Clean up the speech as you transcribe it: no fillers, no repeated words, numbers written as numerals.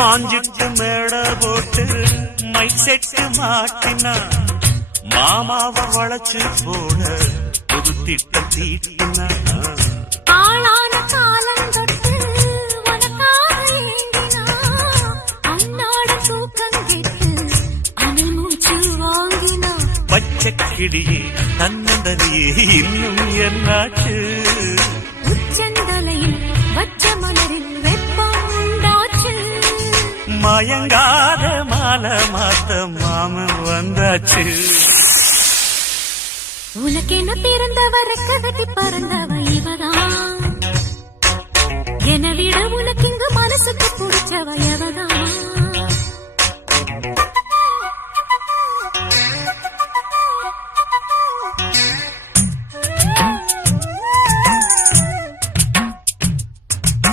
மாஞ்சிட்டு மேட போட்டு my set மாட்டினா மாமாவை வளைச்சு போட புது திட்டம் தீட்டினா ஆளான காலம் தொட்டு உனக்காக ஏங்கினா அன்னாட தூக்கம் கெட்டு அனல் மூச்சு வாங்கினா பச்சை கிளியே தன்னந்தனியே இன்னும் என்னாச்சு உச்சந்தலையில் வச்ச மலரில் வெப்பம் உண்டாச்சு மயங்காத மாலை மாத்த மாமன் வந்தாச்சு உனக்கென பிறந்தவ ரெக்க கட்டி பறந்தவ இவதான் என விட உனக்கு இங்கு மனசுக்கு பிடிச்சவ எவதான்